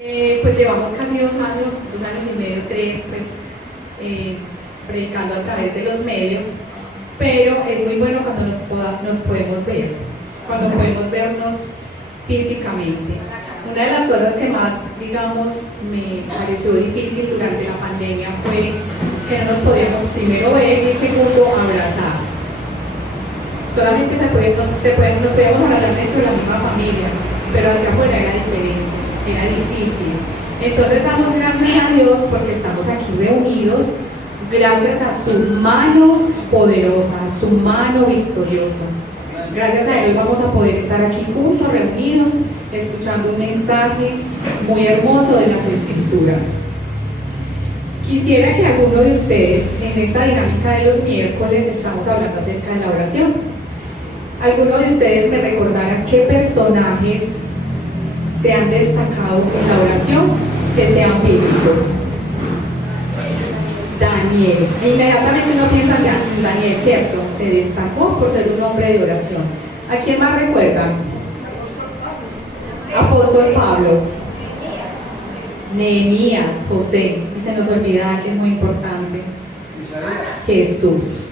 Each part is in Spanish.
Pues llevamos casi 2 años, 2 años y medio, 3, predicando a través de los medios, pero es muy bueno cuando nos podemos ver, cuando podemos vernos físicamente. Una de las cosas que más, digamos, me pareció difícil durante la pandemia fue que no nos podíamos primero ver y segundo abrazar. Solamente nos podíamos abrazar dentro de la misma familia, pero hacia afuera era diferente. Era difícil. Entonces damos gracias a Dios porque estamos aquí reunidos gracias a su mano poderosa, a su mano victoriosa. Gracias a Él hoy vamos a poder estar aquí juntos, reunidos, escuchando un mensaje muy hermoso de las Escrituras. Quisiera que alguno de ustedes, en esta dinámica de los miércoles, estamos hablando acerca de la oración. Alguno de ustedes me recordaran qué personajes se han destacado en la oración, que sean bíblicos. Daniel. Inmediatamente uno piensa en Daniel, ¿cierto? Se destacó por ser un hombre de oración. ¿A quién más recuerdan? Apóstol Pablo. Nehemías, José. Y se nos olvida alguien muy importante. Jesús.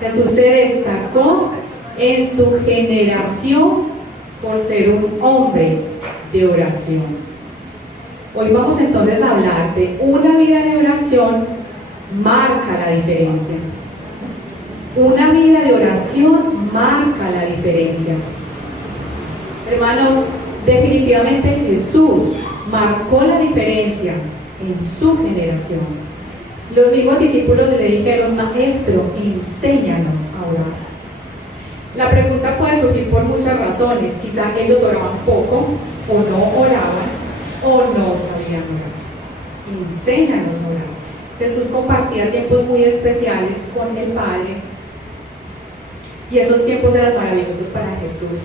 Jesús se destacó en su generación por ser un hombre de oración. Hoy vamos entonces a hablar de una vida de oración marca la diferencia. Una vida de oración marca la diferencia. Hermanos, definitivamente Jesús marcó la diferencia en su generación. Los mismos discípulos le dijeron: Maestro, enséñanos a orar. La pregunta puede surgir por muchas razones. Quizás ellos oraban poco, o no oraban, o no sabían orar. Enséñanos a orar. Jesús compartía tiempos muy especiales con el Padre, y esos tiempos eran maravillosos para Jesús.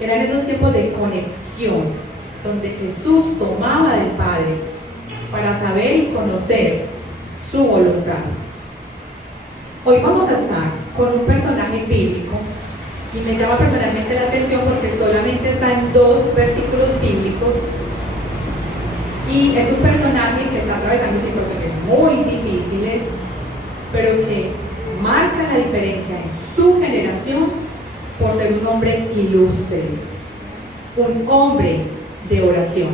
Eran esos tiempos de conexión, donde Jesús tomaba del Padre para saber y conocer su voluntad. Hoy vamos a estar con un personaje bíblico y me llama personalmente la atención porque solamente está en 2 versículos bíblicos y es un personaje que está atravesando situaciones muy difíciles, pero que marca la diferencia en su generación por ser un hombre ilustre, un hombre de oración.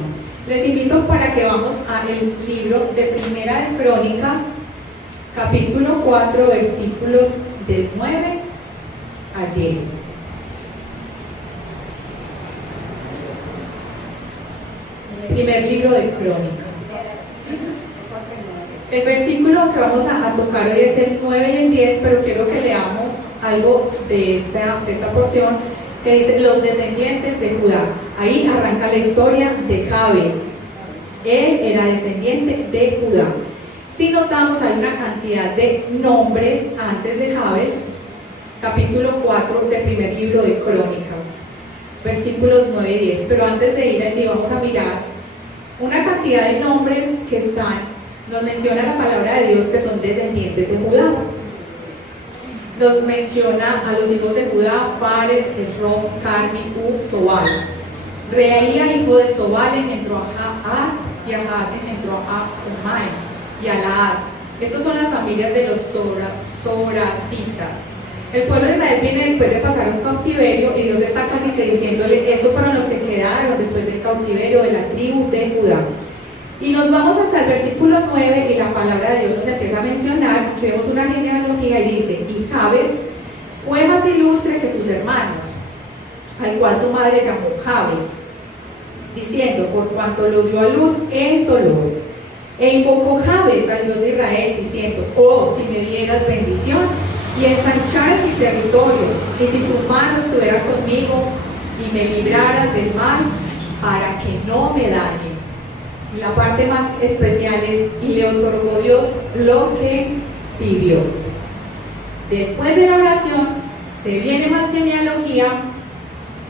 Les invito para que vamos al libro de Primera de Crónicas, capítulo 4, versículos del 9 al 10. Primer libro de Crónicas. El versículo que vamos a tocar hoy es el 9 y el 10, pero quiero que leamos algo de esta porción que dice: los descendientes de Judá. Ahí arranca la historia de Jabes. Él era descendiente de Judá. Si notamos, hay una cantidad de nombres antes de Jabes, capítulo 4 del primer libro de Crónicas, versículos 9 y 10. Pero antes de ir allí vamos a mirar una cantidad de nombres que nos menciona la palabra de Dios, que son descendientes de Judá. Nos menciona a los hijos de Judá: Fares, Hezrón, Carmi, Sobal. Reaía, hijo de Sobal, engendró a Jaat, y a Jaat engendró a Omai y a Laad. Estas son las familias de los soratitas. El pueblo de Israel viene después de pasar un cautiverio y Dios está casi que diciéndole: estos fueron los que quedaron después del cautiverio de la tribu de Judá. Y nos vamos hasta el versículo 9 y la palabra de Dios nos empieza a mencionar que vemos una genealogía y dice: y Jabes fue más ilustre que sus hermanos, al cual su madre llamó Jabes, diciendo: por cuanto lo dio a luz en dolor. E invocó Jabes al Dios de Israel, diciendo: oh, si me dieras bendición y ensancharas mi territorio, y si tu mano estuviera conmigo y me libraras del mal, para que no me dañe. Y la parte más especial es: y le otorgó Dios lo que pidió. Después de la oración se viene más genealogía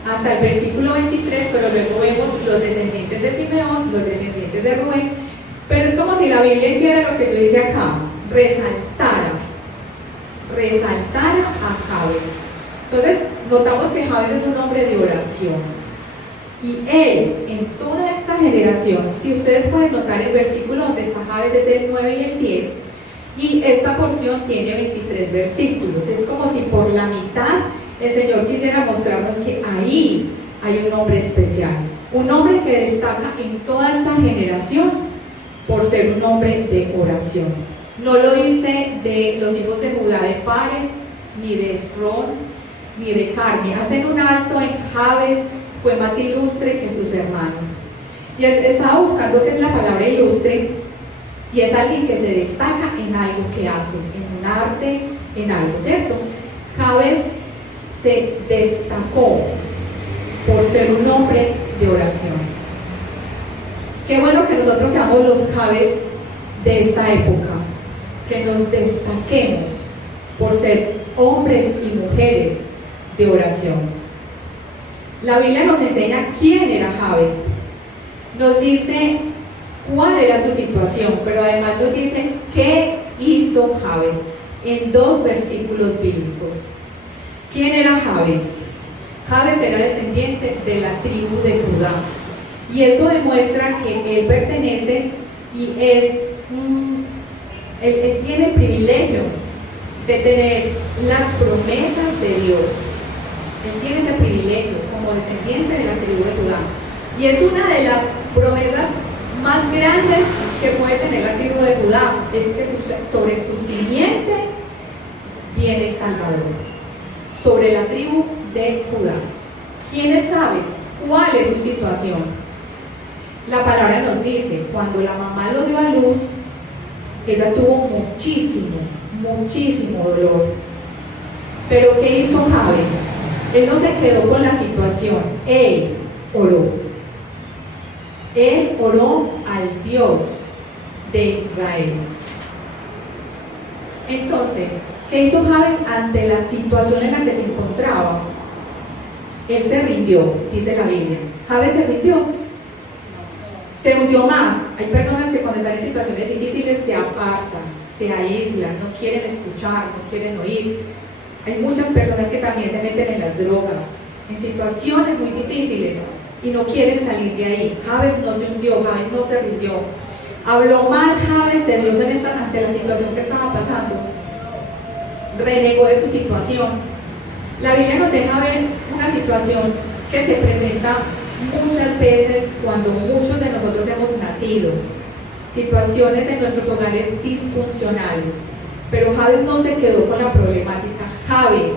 hasta el versículo 23, pero luego vemos los descendientes de Simeón, los descendientes de Rubén. Pero es como si la Biblia hiciera lo que yo hice acá: resaltara a Jabes. Entonces notamos que Jabes es un hombre de oración, y él en toda esta esta generación, si ustedes pueden notar el versículo donde está Jabes es el 9 y el 10, y esta porción tiene 23 versículos. Es como si por la mitad el Señor quisiera mostrarnos que ahí hay un hombre especial, un hombre que destaca en toda esta generación por ser un hombre de oración. No lo dice de los hijos de Judá de Fares, ni de Esrón, ni de Carmi. Hacen un alto en Jabes, fue más ilustre que sus hermanos. Y él estaba buscando qué es la palabra ilustre, y es alguien que se destaca en algo que hace, en un arte, en algo, ¿cierto? Jabes se destacó por ser un hombre de oración. Qué bueno que nosotros seamos los Jabes de esta época, que nos destaquemos por ser hombres y mujeres de oración. La Biblia nos enseña quién era Jabes, nos dice cuál era su situación, pero además nos dice qué hizo Jabes en 2 versículos bíblicos. ¿Quién era Jabes? Jabes era descendiente de la tribu de Judá, y eso demuestra que él pertenece y él tiene el privilegio de tener las promesas de Dios. Él tiene ese privilegio como descendiente de la tribu de Judá, y es una de las promesas más grandes que puede tener la tribu de Judá, es que sobre su simiente viene el Salvador, sobre la tribu de Judá. ¿Quién es Jabes? ¿Cuál es su situación? La palabra nos dice, cuando la mamá lo dio a luz, ella tuvo muchísimo dolor. Pero ¿qué hizo Jabes? Él no se quedó con la situación, él oró. Él oró al Dios de Israel. Entonces, ¿qué hizo Jabes ante la situación en la que se encontraba? Él se rindió, dice la Biblia. Jabes se rindió, se hundió más. Hay personas que cuando están en situaciones difíciles se apartan, se aíslan, no quieren escuchar, no quieren oír. Hay muchas personas que también se meten en las drogas, en situaciones muy difíciles, y no quieren salir de ahí. Jabes no se hundió, Jabes no se rindió. Habló mal Jabes de Dios ante la situación que estaba pasando. Renegó de su situación. La Biblia nos deja ver una situación que se presenta muchas veces cuando muchos de nosotros hemos nacido. Situaciones en nuestros hogares disfuncionales. Pero Jabes no se quedó con la problemática. Jabes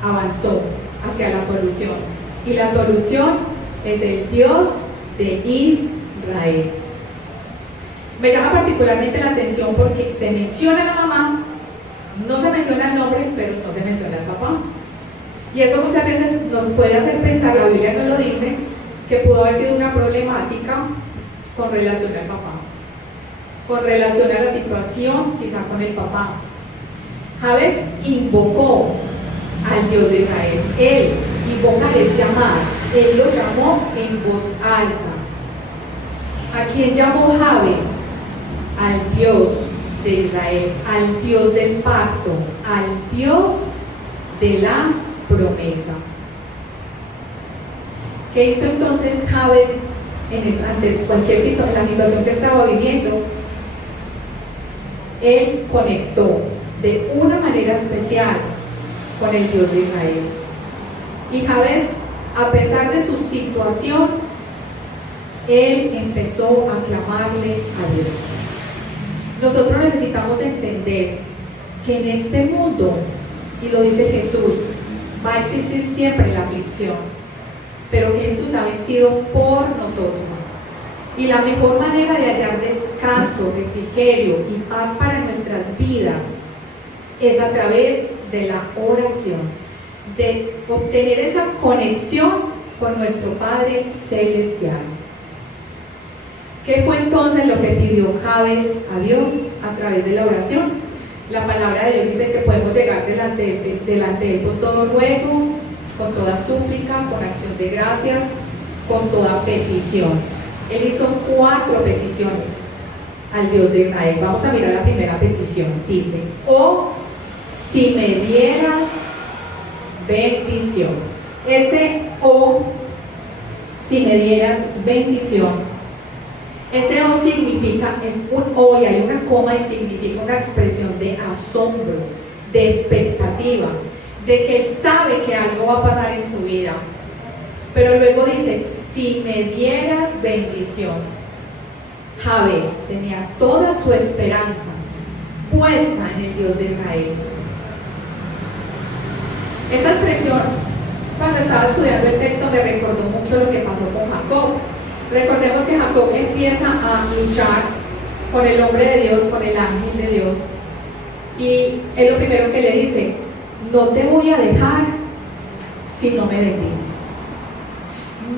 avanzó hacia la solución. Y la solución es el Dios de Israel. Me llama particularmente la atención porque se menciona a la mamá, no se menciona el nombre, pero no se menciona al papá. Y eso muchas veces nos puede hacer pensar, la Biblia nos lo dice, que pudo haber sido una problemática con relación al papá, con relación a la situación, quizá con el papá. Jabes invocó al Dios de Israel. Él, invocar es llamar. Él lo llamó en voz alta. ¿A quién llamó Jabes? Al Dios de Israel, al Dios del pacto, al Dios de la promesa. ¿Qué hizo entonces Jabes ante cualquier la situación que estaba viviendo? Él conectó de una manera especial con el Dios de Israel. Y Jabes, a pesar de su situación, él empezó a clamarle a Dios. Nosotros necesitamos entender que en este mundo, y lo dice Jesús, va a existir siempre la aflicción, pero que Jesús ha vencido por nosotros. Y la mejor manera de hallar descanso, refrigerio y paz para nuestras vidas es a través de la oración, de obtener esa conexión con nuestro Padre Celestial. ¿Qué fue entonces lo que pidió Jabes a Dios a través de la oración? La palabra de Dios dice que podemos llegar delante de Él con todo ruego, con toda súplica, con acción de gracias, con toda petición. Él hizo 4 peticiones al Dios de Israel. Vamos a mirar la primera petición. Dice: oh, si me dieras bendición. Ese "oh, si me dieras bendición" Ese O significa, es un O y hay una coma y significa una expresión de asombro, de expectativa, de que él sabe que algo va a pasar en su vida. Pero luego dice, si me dieras bendición. Jabes tenía toda su esperanza puesta en el Dios de Israel. Esta expresión, cuando estaba estudiando el texto, me recordó mucho lo que pasó con Jacob. Recordemos que Jacob empieza a luchar con el hombre de Dios, con el ángel de Dios, y él lo primero que le dice, no te voy a dejar si no me bendices.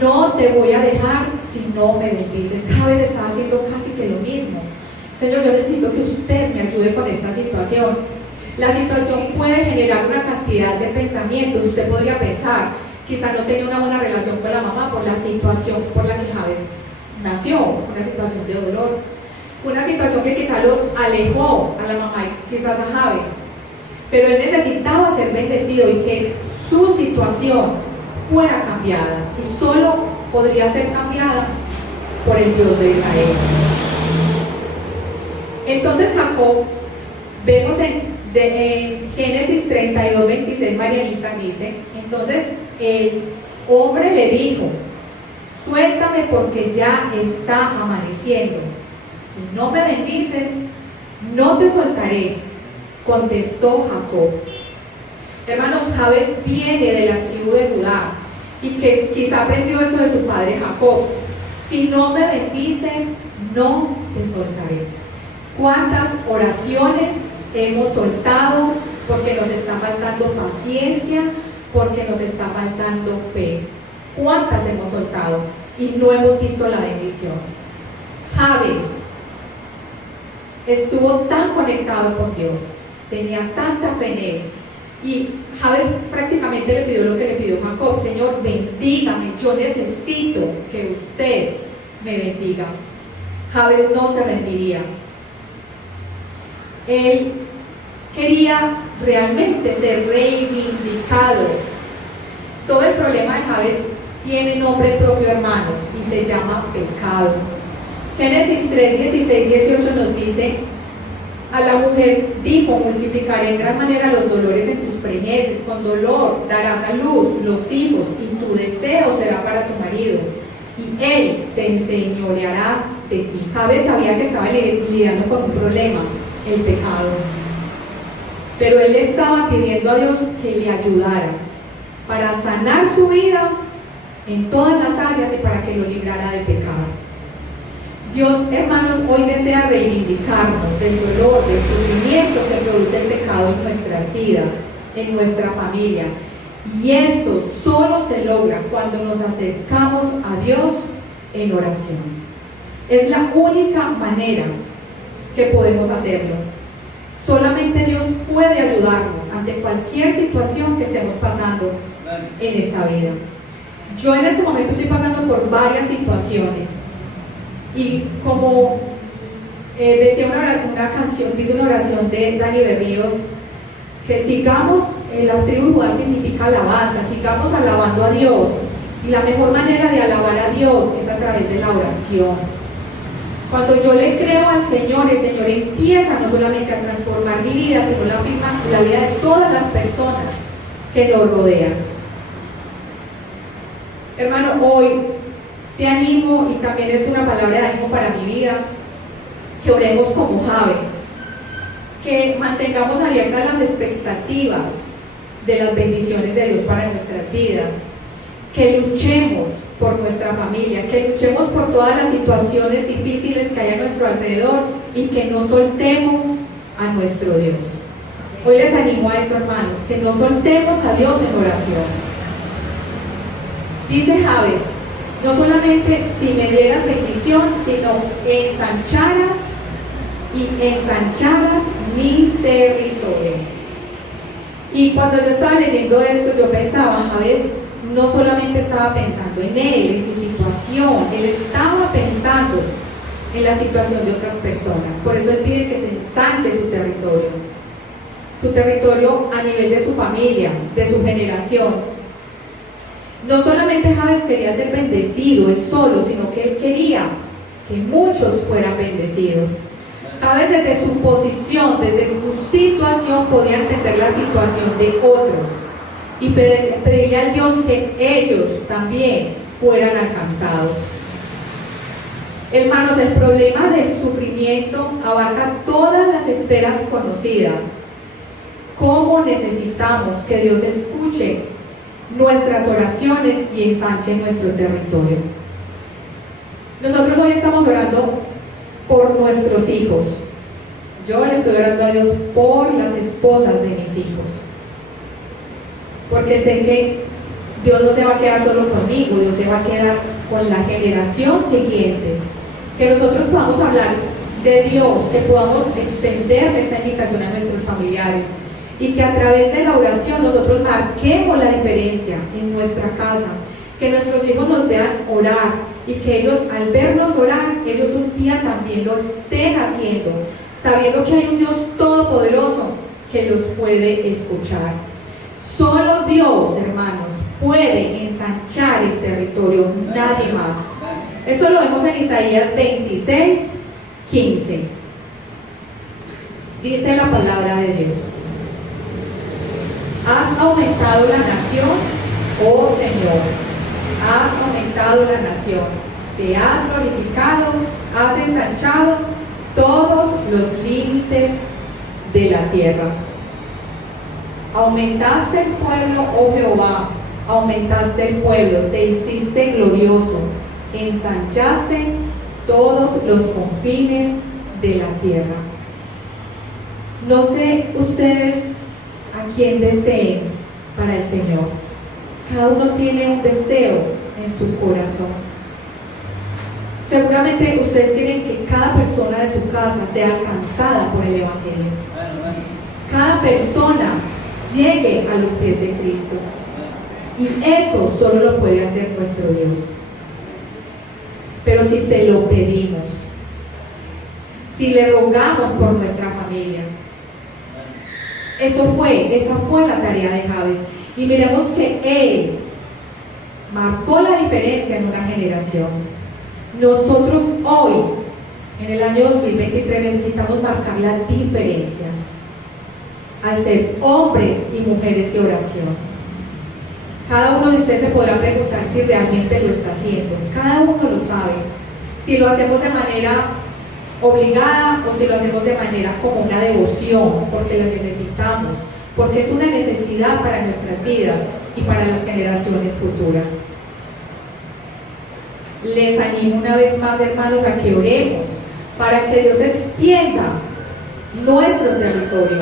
No te voy a dejar si no me bendices. Jabes estaba haciendo casi que lo mismo. Señor, yo necesito que usted me ayude con esta situación. La situación puede generar una cantidad de pensamientos. Usted podría pensar, quizá no tenía una buena relación con la mamá por la situación por la que Jabes nació, una situación de dolor. Fue una situación que quizá los alejó a la mamá y quizás a Jabes. Pero él necesitaba ser bendecido y que su situación fuera cambiada, y solo podría ser cambiada por el Dios de Israel. Entonces Jacob, vemos en Génesis 32, 26, Marianita dice, entonces el hombre le dijo, suéltame porque ya está amaneciendo, si no me bendices, no te soltaré, contestó Jacob. Hermanos, Jabes viene de la tribu de Judá y que quizá aprendió eso de su padre Jacob. Si no me bendices, no te soltaré. ¿Cuántas oraciones hemos soltado porque nos está faltando paciencia, porque nos está faltando fe? ¿Cuántas hemos soltado y no hemos visto la bendición? Jabes estuvo tan conectado con Dios, tenía tanta fe en él. Y Jabes prácticamente le pidió lo que le pidió Jacob, Señor, bendígame, yo necesito que usted me bendiga. Jabes no se rendiría. Él quería realmente ser reivindicado. Todo el problema de Jabes tiene nombre propio, hermanos, y se llama pecado. Génesis 3, 16, 18 nos dice, a la mujer dijo, multiplicaré en gran manera los dolores en tus preñeces, con dolor darás a luz los hijos, y tu deseo será para tu marido, y él se enseñoreará de ti. Jabes sabía que estaba lidiando con un problema, el pecado, pero él estaba pidiendo a Dios que le ayudara para sanar su vida en todas las áreas y para que lo librara del pecado. Dios, hermanos, hoy desea reivindicarnos del dolor, del sufrimiento que produce el pecado en nuestras vidas, en nuestra familia. Y esto solo se logra cuando nos acercamos a Dios en oración. Es la única manera que podemos hacerlo. Solamente Dios puede ayudarnos ante cualquier situación que estemos pasando en esta vida. Yo en este momento estoy pasando por varias situaciones. Y como decía una canción, dice una oración de Dani Berríos, que sigamos, la tribu Judá significa alabanza, sigamos alabando a Dios, y la mejor manera de alabar a Dios es a través de la oración. Cuando yo le creo al Señor, el Señor empieza no solamente a transformar mi vida, sino la vida de todas las personas que nos rodean. Hermano, hoy te animo, y también es una palabra de ánimo para mi vida, que oremos como Jabes, que mantengamos abiertas las expectativas de las bendiciones de Dios para nuestras vidas, que luchemos por nuestra familia, que luchemos por todas las situaciones difíciles que hay a nuestro alrededor y que no soltemos a nuestro Dios. Hoy les animo a eso, hermanos, que no soltemos a Dios en oración. Dice Jabes, no solamente si me dieras bendición, sino ensancharas mi territorio. Y cuando yo estaba leyendo esto, yo pensaba, Jabes no solamente estaba pensando en él, en su situación, él estaba pensando en la situación de otras personas. Por eso él pide que se ensanche su territorio a nivel de su familia, de su generación. No solamente Jabes quería ser bendecido él solo, sino que él quería que muchos fueran bendecidos. Jabes desde su posición, desde su situación, podía entender la situación de otros y pedirle al Dios que ellos también fueran alcanzados. Hermanos, el problema del sufrimiento abarca todas las esferas conocidas. ¿Cómo necesitamos que Dios escuche nuestras oraciones y ensanche nuestro territorio? Nosotros hoy estamos orando por nuestros hijos. Yo le estoy orando a Dios por las esposas de mis hijos, porque sé que Dios no se va a quedar solo conmigo, Dios se va a quedar con la generación siguiente. Que nosotros podamos hablar de Dios, que podamos extender esta invitación a nuestros familiares y que a través de la oración nosotros marquemos la diferencia en nuestra casa, que nuestros hijos nos vean orar y que ellos al vernos orar, ellos un día también lo estén haciendo, sabiendo que hay un Dios todopoderoso que los puede escuchar. Solo Dios, hermanos, puede ensanchar el territorio, nadie más. Esto lo vemos en Isaías 26, 15. Dice la palabra de Dios: has aumentado la nación, oh Señor, has aumentado la nación, te has glorificado, has ensanchado todos los límites de la tierra. Aumentaste el pueblo, oh Jehová, aumentaste el pueblo, te hiciste glorioso, ensanchaste todos los confines de la tierra. No sé ustedes a quién deseen para el Señor. Cada uno tiene un deseo en su corazón. Seguramente ustedes quieren que cada persona de su casa sea alcanzada por el Evangelio. Cada persona llegue a los pies de Cristo. Y eso solo lo puede hacer nuestro Dios. Pero si se lo pedimos, si le rogamos por nuestra familia, esa fue la tarea de Jabes. Y miremos que él marcó la diferencia en una generación. Nosotros hoy, en el año 2023, necesitamos marcar la diferencia al ser hombres y mujeres de oración. Cada uno de ustedes se podrá preguntar si realmente lo está haciendo. Cada uno lo sabe. Si lo hacemos de manera obligada o si lo hacemos de manera como una devoción, porque lo necesitamos, porque es una necesidad para nuestras vidas y para las generaciones futuras. Les animo una vez más, hermanos, a que oremos para que Dios extienda nuestro territorio,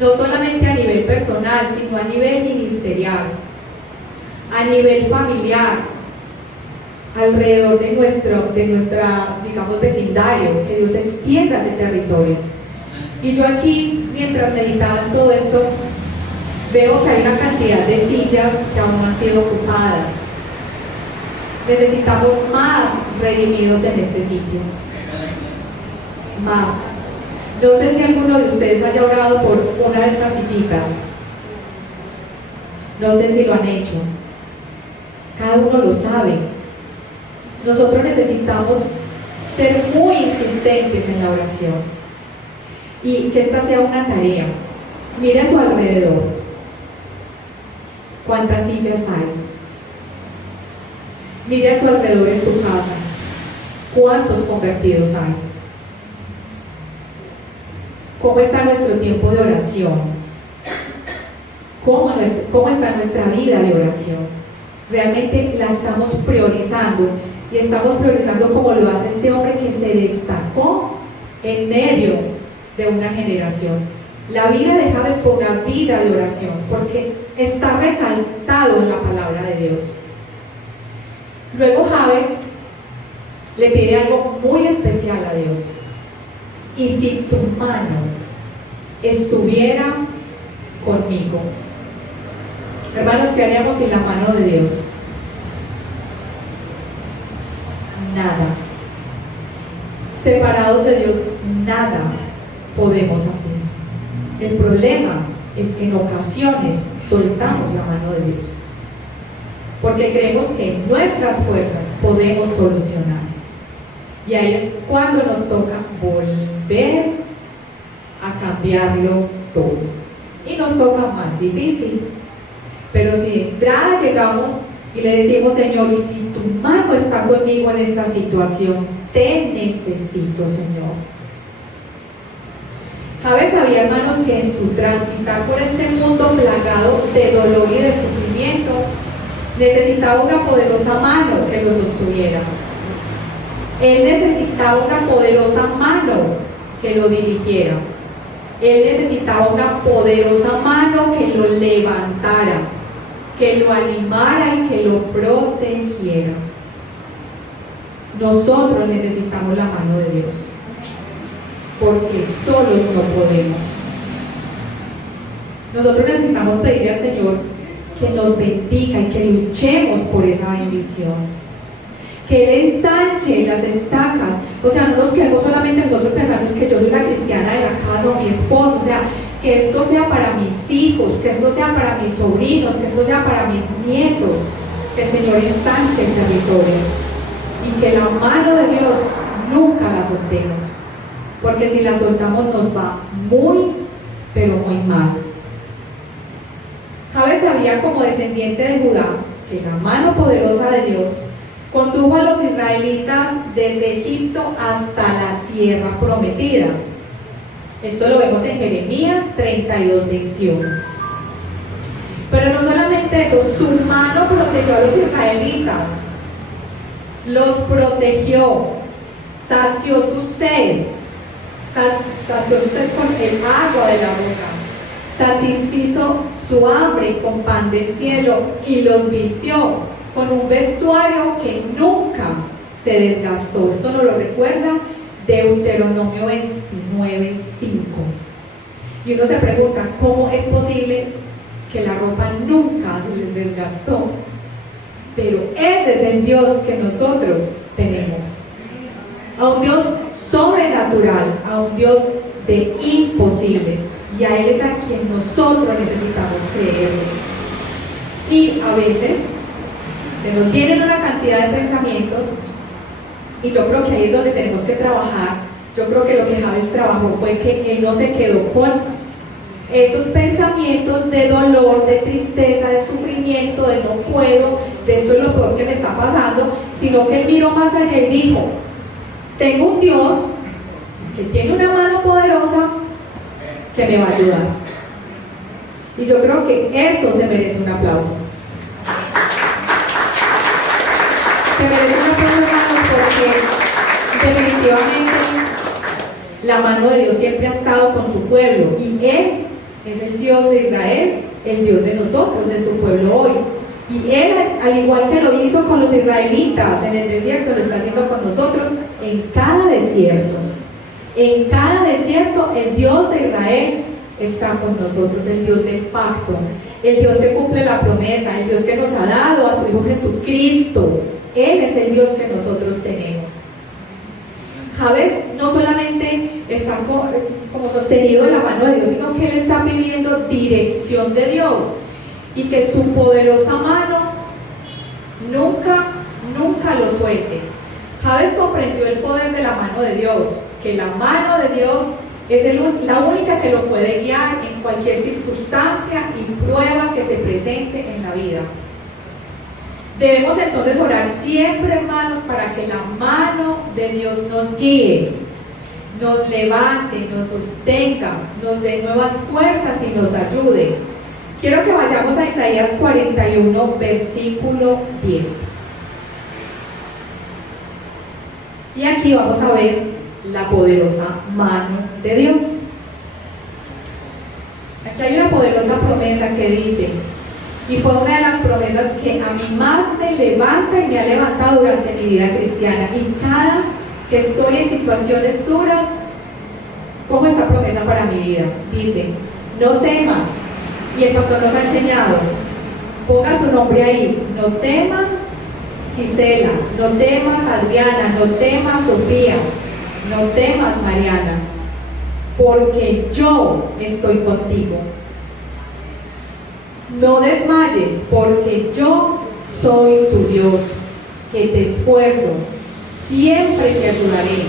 no solamente a nivel personal, sino a nivel ministerial, a nivel familiar, alrededor de nuestra, digamos, vecindario, que Dios extienda ese territorio. Y yo aquí, mientras meditaba en todo esto, veo que hay una cantidad de sillas que aún no han sido ocupadas. Necesitamos más redimidos en este sitio. Más. No sé si alguno de ustedes haya orado por una de estas sillitas. No sé si lo han hecho. Cada uno lo sabe. Nosotros necesitamos ser muy insistentes en la oración y que esta sea una tarea. Mire a su alrededor. ¿Cuántas sillas hay? Mire a su alrededor en su casa. ¿Cuántos convertidos hay? ¿Cómo está nuestro tiempo de oración? ¿Cómo está nuestra vida de oración? ¿Realmente la estamos priorizando? Y estamos priorizando como lo hace este hombre que se destacó en medio de una generación. La vida de Jabes fue una vida de oración porque está resaltado en la palabra de Dios. Luego Jabes le pide algo muy especial a Dios. Y si tu mano estuviera conmigo. Hermanos, ¿qué haríamos sin la mano de Dios? Nada. Separados de Dios, nada podemos hacer. El problema es que en ocasiones soltamos la mano de Dios, porque creemos que en nuestras fuerzas podemos solucionar. Y ahí es cuando nos toca volver a cambiarlo todo. Y nos toca más difícil. Pero si de entrada llegamos y le decimos, Señor, y si tu mano está conmigo en esta situación, te necesito, Señor. Jabez sabía, hermanos, que en su transitar por este mundo plagado de dolor y de sufrimiento, necesitaba una poderosa mano que lo sostuviera. Él necesitaba una poderosa mano que lo dirigiera. Él necesitaba una poderosa mano que lo levantara, que lo animara y que lo protegiera. Nosotros necesitamos la mano de Dios, porque solos no podemos. Nosotros necesitamos pedirle al Señor que nos bendiga y que luchemos por esa bendición, que Él ensanche las estacas. O sea, no nos quedemos solamente nosotros pensando que yo soy la cristiana de la casa o mi esposo. O sea, que esto sea para mis hijos, que esto sea para mis sobrinos, que esto sea para mis nietos. Que el Señor ensanche el territorio y que la mano de Dios nunca la soltemos, porque si la soltamos nos va muy, pero muy mal. Jabez sabía, como descendiente de Judá, que la mano poderosa de Dios condujo a los israelitas desde Egipto hasta la tierra prometida. Esto lo vemos en Jeremías 32:21. Pero no solamente eso, su mano protegió a los israelitas, los protegió, sació su sed con el agua de la boca, satisfizo su hambre con pan del cielo y los vistió con un vestuario que nunca se desgastó. Esto nos lo recuerda Deuteronomio 29:5. Y uno se pregunta, ¿cómo es posible que la ropa nunca se les desgastó? Pero ese es el Dios que nosotros tenemos, a un Dios sobrenatural, a un Dios de imposibles, y a Él es a quien nosotros necesitamos creerle. Y a veces se nos vienen una cantidad de pensamientos, y yo creo que ahí es donde tenemos que trabajar. Yo creo que lo que Jabez trabajó fue que él no se quedó con estos pensamientos de dolor, de tristeza, de sufrimiento, de no puedo, de esto es lo peor que me está pasando, sino que él miró más allá y dijo, tengo un Dios que tiene una mano poderosa que me va a ayudar. Y yo creo que eso se merece un aplauso. Se merece un aplauso, hermanos, porque definitivamente la mano de Dios siempre ha estado con su pueblo, y Él es el Dios de Israel, el Dios de nosotros, de su pueblo hoy. Y Él, al igual que lo hizo con los israelitas en el desierto, lo está haciendo con nosotros en cada desierto. En cada desierto el Dios de Israel está con nosotros, el Dios del pacto, el Dios que cumple la promesa, el Dios que nos ha dado a su Hijo Jesucristo. Él es el Dios que nosotros tenemos. Jabez no solamente está como sostenido de la mano de Dios, sino que él está pidiendo dirección de Dios, y que su poderosa mano nunca lo suelte. Jabez comprendió el poder de la mano de Dios, que la mano de Dios es la única que lo puede guiar en cualquier circunstancia y prueba que se presente en la vida. Debemos entonces orar siempre, hermanos, para que la mano de Dios nos guíe, nos levante, nos sostenga, nos dé nuevas fuerzas y nos ayude. Quiero que vayamos a Isaías 41, versículo 10. Y aquí vamos a ver la poderosa mano de Dios. Aquí hay una poderosa promesa que dice, y fue una de las promesas que a mí más me levanta y me ha levantado durante mi vida cristiana, y cada que estoy en situaciones duras, cojo esta promesa para mi vida. Dice, no temas, y el pastor nos ha enseñado, ponga su nombre ahí, no temas Gisela, no temas Adriana, no temas Sofía, no temas Mariana, porque yo estoy contigo. No desmayes, porque yo soy tu Dios, que te esfuerzo. siempre te ayudaré,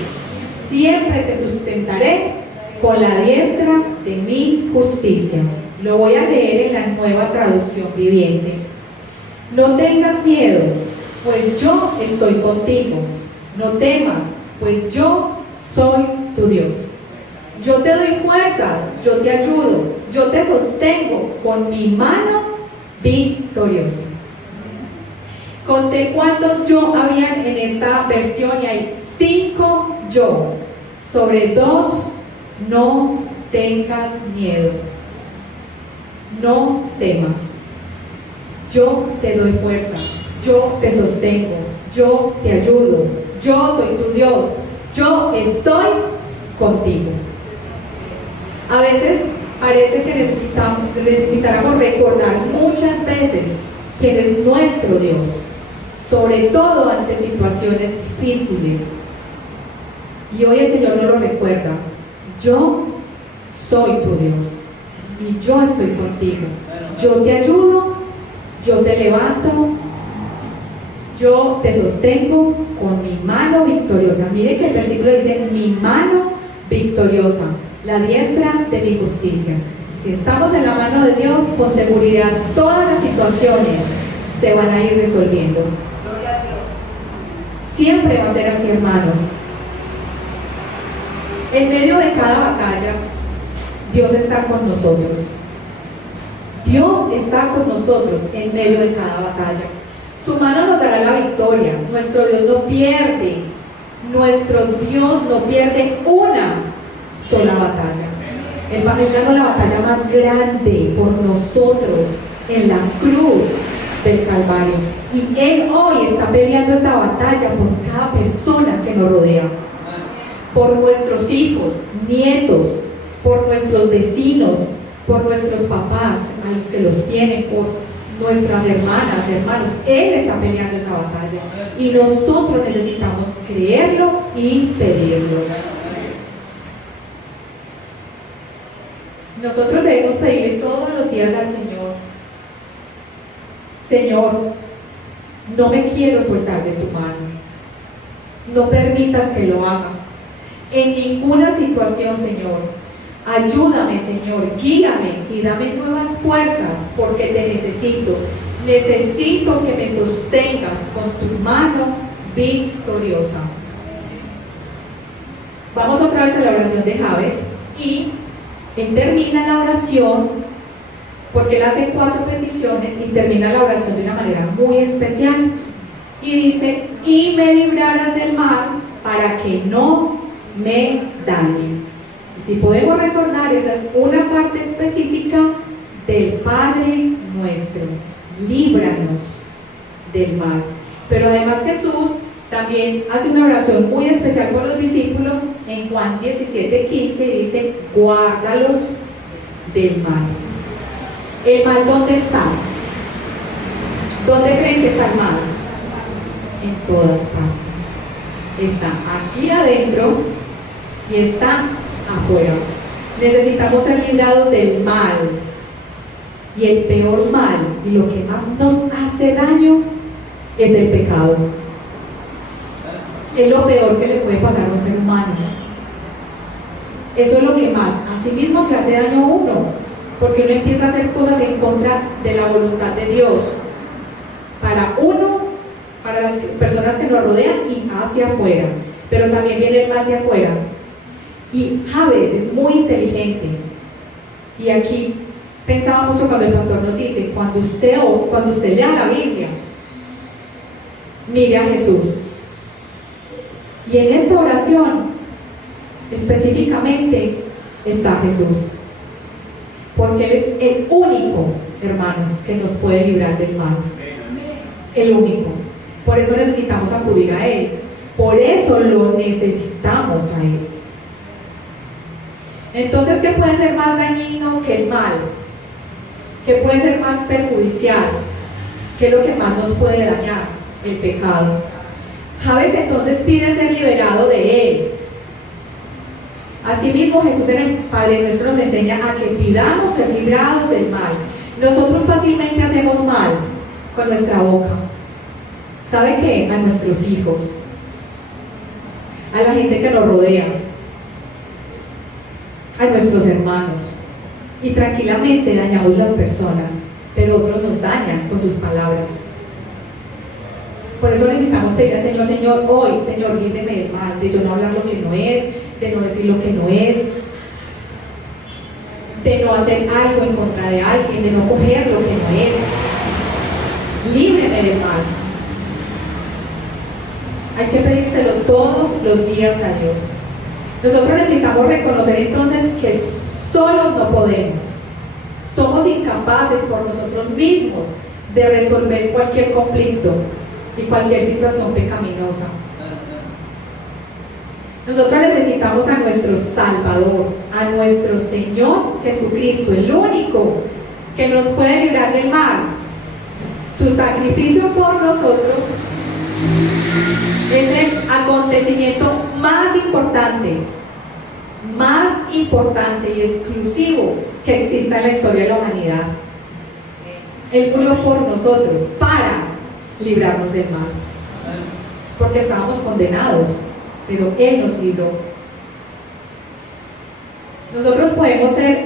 siempre te sustentaré con la diestra de mi justicia. Lo voy a leer en la Nueva Traducción Viviente. No tengas miedo, pues yo estoy contigo. No temas, pues yo soy tu Dios. Yo te doy fuerzas, yo te ayudo, yo te sostengo con mi mano victoriosa. Conté cuántos yo habían en esta versión y hay 5 yo. Sobre 2, no tengas miedo. No temas. Yo te doy fuerza, yo te sostengo, yo te ayudo, yo soy tu Dios, yo estoy contigo. A veces parece que necesitáramos recordar muchas veces quién es nuestro Dios, sobre todo ante situaciones difíciles. Y hoy el Señor nos lo recuerda: yo soy tu Dios y yo estoy contigo. Yo te ayudo, yo te levanto, yo te sostengo con mi mano victoriosa. Mire que el versículo dice: mi mano victoriosa, la diestra de mi justicia. Si estamos en la mano de Dios, con seguridad todas las situaciones se van a ir resolviendo. Gloria a Dios. Siempre va a ser así, hermanos. En medio de cada batalla, Dios está con nosotros. Dios está con nosotros en medio de cada batalla. Su mano nos dará la victoria. Nuestro Dios no pierde. Nuestro Dios no pierde una sola batalla. Él ganó la batalla más grande por nosotros en la cruz del Calvario. Y Él hoy está peleando esa batalla por cada persona que nos rodea. Por nuestros hijos, nietos, por nuestros vecinos, por nuestros papás, a los que los tienen, por nuestras hermanas, hermanos. Él está peleando esa batalla y nosotros necesitamos creerlo y pedirlo. Nosotros debemos pedirle todos los días al Señor: Señor, no me quiero soltar de tu mano, no permitas que lo haga en ninguna situación, Señor. Ayúdame, Señor, guíame y dame nuevas fuerzas, porque te necesito. Necesito que me sostengas con tu mano victoriosa. Vamos otra vez a la oración de Jabes, y él termina la oración, porque él hace 4 peticiones y termina la oración de una manera muy especial, y dice: y me librarás del mal para que no me dañe. Si podemos recordar, esa es una parte específica del Padre nuestro: líbranos del mal. Pero además Jesús también hace una oración muy especial por los discípulos en Juan 17:15, y dice: guárdalos del mal. ¿El mal dónde está? ¿Dónde creen que está el mal? En todas partes. Está aquí adentro y está afuera. Necesitamos ser librados del mal, y el peor mal y lo que más nos hace daño es el pecado. Es lo peor que le puede pasar a un ser humano. Eso es lo que más, así mismo, se hace daño a uno, porque uno empieza a hacer cosas en contra de la voluntad de Dios para uno, para las personas que nos rodean y hacia afuera. Pero también viene el mal de afuera. Y Jabes es muy inteligente, y aquí pensaba mucho cuando el pastor nos dice: cuando usted lea la Biblia, mire a Jesús. Y en esta oración específicamente está Jesús, porque Él es el único, hermanos, que nos puede librar del mal. El único. Por eso necesitamos acudir a Él, por eso lo necesitamos a Él. Entonces, ¿qué puede ser más dañino que el mal? ¿Qué puede ser más perjudicial? ¿Qué es lo que más nos puede dañar? El pecado. Jabes entonces pide ser liberado de él. Asimismo, Jesús en el Padre Nuestro nos enseña a que pidamos ser librados del mal. Nosotros fácilmente hacemos mal con nuestra boca. ¿Sabe qué? A nuestros hijos. a la gente que nos rodea, a nuestros hermanos, y tranquilamente dañamos las personas, pero otros nos dañan con sus palabras. Por eso necesitamos pedir al Señor: Señor, hoy, Señor, líbreme del mal, de yo no hablar lo que no es, de no decir lo que no es, de no hacer algo en contra de alguien, de no coger lo que no es. Líbreme del mal. Hay que pedírselo todos los días a Dios. Nosotros necesitamos reconocer entonces que solos no podemos. Somos incapaces por nosotros mismos de resolver cualquier conflicto y cualquier situación pecaminosa. Nosotros necesitamos a nuestro Salvador, a nuestro Señor Jesucristo, el único que nos puede librar del mal. Su sacrificio por nosotros es el acontecimiento más importante y exclusivo que exista en la historia de la humanidad. Él murió por nosotros para librarnos del mal, porque estábamos condenados, pero Él nos libró. Nosotros podemos ser,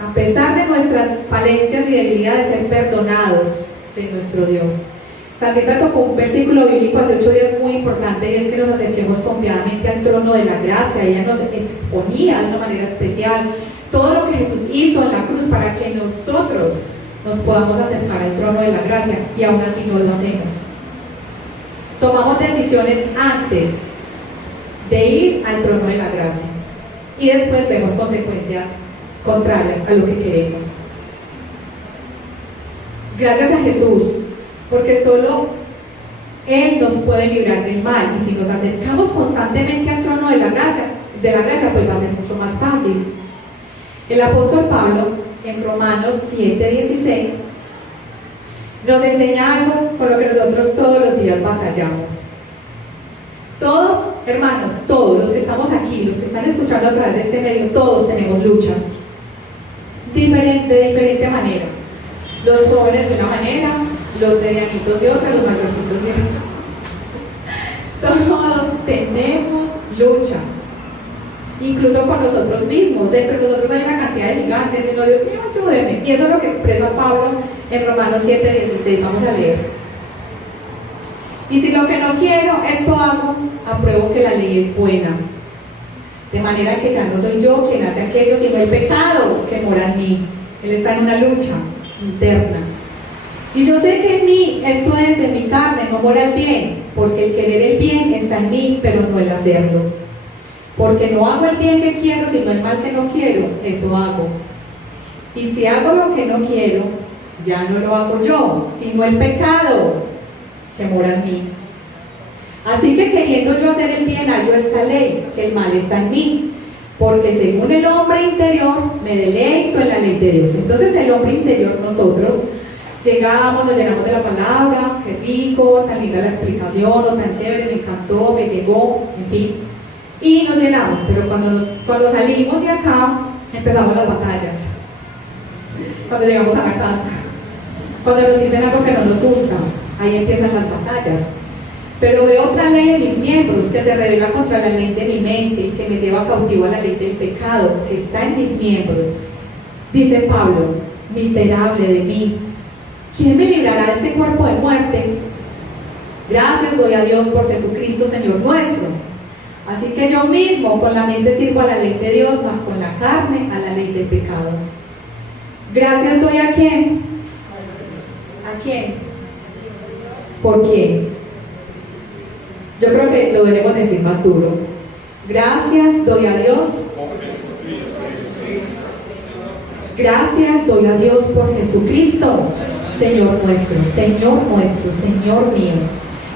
a pesar de nuestras falencias y debilidades, ser perdonados de nuestro Dios. Sandrita tocó un versículo bíblico hace 8 días muy importante, y es que nos acerquemos confiadamente al trono de la gracia. Ella nos exponía de una manera especial todo lo que Jesús hizo en la cruz para que nosotros nos podamos acercar al trono de la gracia, y aún así no lo hacemos. Tomamos decisiones antes de ir al trono de la gracia y después vemos consecuencias contrarias a lo que queremos. Gracias a Jesús, porque solo Él nos puede librar del mal, y si nos acercamos constantemente al trono de la gracia, pues va a ser mucho más fácil. El apóstol Pablo, en Romanos 7:16, nos enseña algo con lo que nosotros todos los días batallamos. Todos, hermanos, todos los que estamos aquí, los que están escuchando a través de este medio, todos tenemos luchas de diferente manera. Los jóvenes de una manera, los medianitos de otra, los mayorcitos de otra. Todos tenemos luchas, incluso con nosotros mismos. Dentro de nosotros hay una cantidad de gigantes, y no, Dios mío, ayúdeme. Y eso es lo que expresa Pablo en Romanos 7:16. Vamos a leer. Y si lo que no quiero, esto hago, apruebo que la ley es buena. De manera que ya no soy yo quien hace aquello, sino el pecado que mora en mí. Él está en una lucha interna. Y yo sé que en mí, esto es, en mi carne, no mora el bien, porque el querer el bien está en mí, pero no el hacerlo. Porque no hago el bien que quiero, sino el mal que no quiero, eso hago. Y si hago lo que no quiero, ya no lo hago yo, sino el pecado que mora en mí. Así que queriendo yo hacer el bien, hallo esta ley, que el mal está en mí, porque según el hombre interior me deleito en la ley de Dios. Entonces el hombre interior, nosotros llegamos, nos llenamos de la palabra, qué rico, tan linda la explicación, o tan chévere, me encantó, me llegó, en fin, y nos llenamos. Pero cuando salimos de acá, empezamos las batallas. Cuando llegamos a la casa, cuando nos dicen algo que no nos gusta, ahí empiezan las batallas. Pero veo otra ley en mis miembros que se revela contra la ley de mi mente y que me lleva cautivo a la ley del pecado que está en mis miembros. Dice Pablo: miserable de mí, ¿quién me librará de este cuerpo de muerte? Gracias doy a Dios por Jesucristo Señor nuestro. Así que yo mismo con la mente sirvo a la ley de Dios, mas con la carne a la ley del pecado. Gracias doy ¿a quién? ¿A quién? ¿Por quién? Yo creo que lo debemos decir más duro. Gracias doy a Dios. Gracias doy a Dios por Jesucristo, Señor nuestro, Señor mío.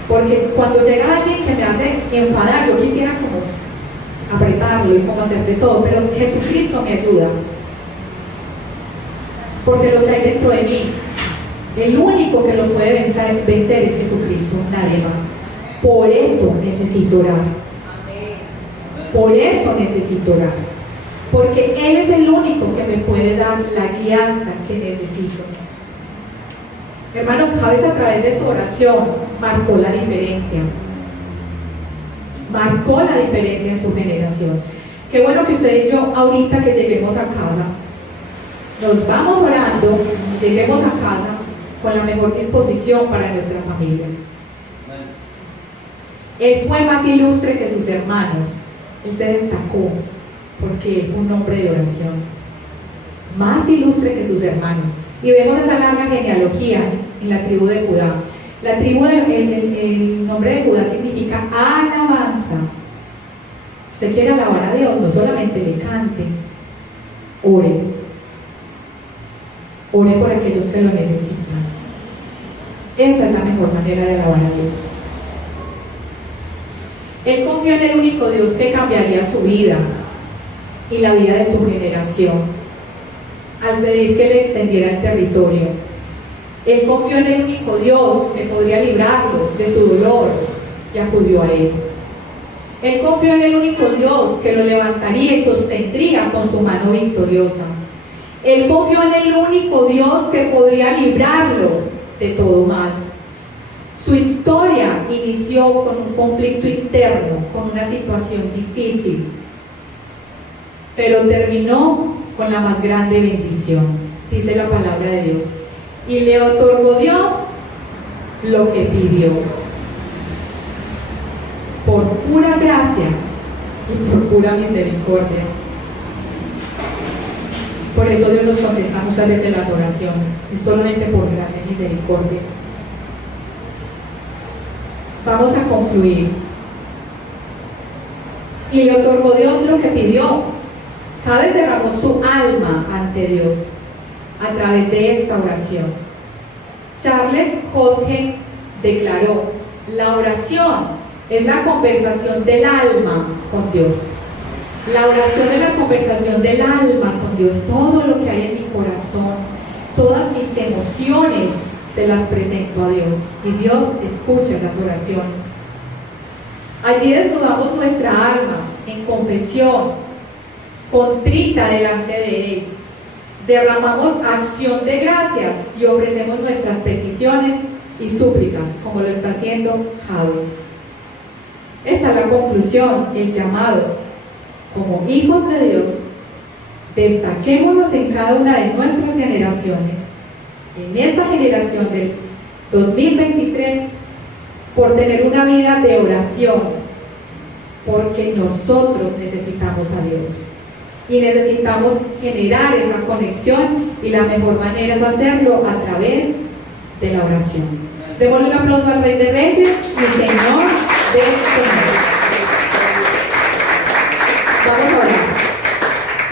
Porque cuando llega alguien que me hace enfadar, yo quisiera como apretarlo y como hacer de todo, pero Jesucristo me ayuda. Porque lo que hay dentro de mí, el único que lo puede vencer es Jesucristo, nadie más. Por eso necesito orar. Por eso necesito orar. Porque Él es el único que me puede dar la guianza que necesito. Hermanos, Jabes a través de su oración marcó la diferencia. marcó la diferencia en su generación. Qué bueno que usted y yo, ahorita que lleguemos a casa, nos vamos orando y lleguemos a casa con la mejor disposición para nuestra familia. Él fue más ilustre que sus hermanos. Él se destacó porque él fue un hombre de oración, más ilustre que sus hermanos. Y vemos esa larga genealogía en la tribu de Judá. La tribu el nombre de Judá significa alabanza. Usted quiere alabar a Dios, no solamente le cante, ore. Ore por aquellos que lo necesitan. Esa es la mejor manera de alabar a Dios. Él confió en el único Dios que cambiaría su vida y la vida de su generación al pedir que le extendiera el territorio. Él confió en el único Dios que podría librarlo de su dolor y acudió a él. Él confió en el único Dios que lo levantaría y sostendría con su mano victoriosa. Él confió en el único Dios que podría librarlo de todo mal. Su historia inició con un conflicto interno, con una situación difícil, pero terminó con la más grande bendición, dice la palabra de Dios. Y le otorgó Dios lo que pidió, por pura gracia y por pura misericordia. Por eso Dios nos contesta muchas veces las oraciones, y solamente por gracia y misericordia. Vamos a concluir. Y le otorgó Dios lo que pidió. Jabes derramó su alma ante Dios a través de esta oración. Charles Hodge declaró: la oración es la conversación del alma con Dios. La oración es la conversación del alma con Dios. Todo lo que hay en mi corazón, todas mis emociones, se las presento a Dios, y Dios escucha esas oraciones. Allí desnudamos nuestra alma en confesión, contrita delante de Él. Derramamos acción de gracias y ofrecemos nuestras peticiones y súplicas, como lo está haciendo Jabes. Esta es la conclusión, el llamado. Como hijos de Dios, destaquémonos en cada una de nuestras generaciones, en esta generación del 2023, por tener una vida de oración, porque nosotros necesitamos a Dios y necesitamos generar esa conexión, y la mejor manera es hacerlo a través de la oración. Démosle un aplauso al Rey de Reyes y Señor de Señores. Vamos a orar.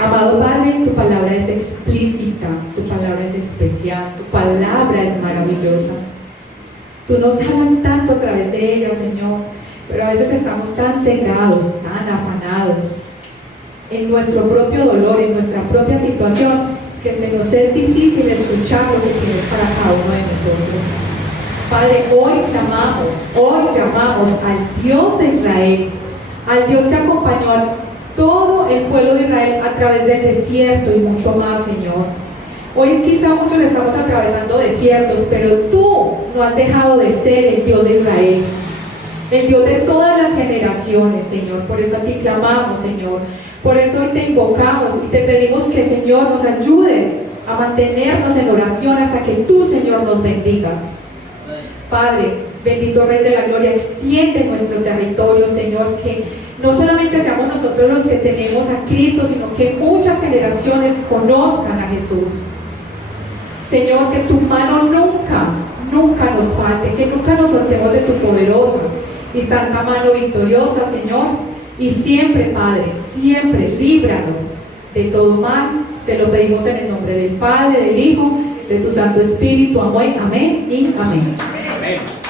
Amado Padre, tu palabra es explícita, tu palabra es especial, tu palabra es maravillosa. Tú nos hablas tanto a través de ella, Señor, pero a veces estamos tan cegados, tan afanados en nuestro propio dolor, en nuestra propia situación, que se nos es difícil escuchar lo que tienes para cada uno de nosotros. Padre, hoy llamamos al Dios de Israel, al Dios que acompañó a todo el pueblo de Israel a través del desierto y mucho más, Señor. Hoy quizá muchos estamos atravesando desiertos, pero tú no has dejado de ser el Dios de Israel, el Dios de todas las generaciones, Señor. Por eso a ti clamamos, Señor. Por eso hoy te invocamos y te pedimos que, Señor, nos ayudes a mantenernos en oración hasta que tú, Señor, nos bendigas. Padre, bendito Rey de la Gloria, extiende nuestro territorio, Señor, que no solamente seamos nosotros los que tenemos a Cristo, sino que muchas generaciones conozcan a Jesús. Señor, que tu mano nunca nos falte, que nunca nos soltemos de tu poderosa y santa mano victoriosa, Señor. Y siempre, Padre, siempre líbranos de todo mal. Te lo pedimos en el nombre del Padre, del Hijo, de tu Santo Espíritu. Amén, amén y amén. Amén.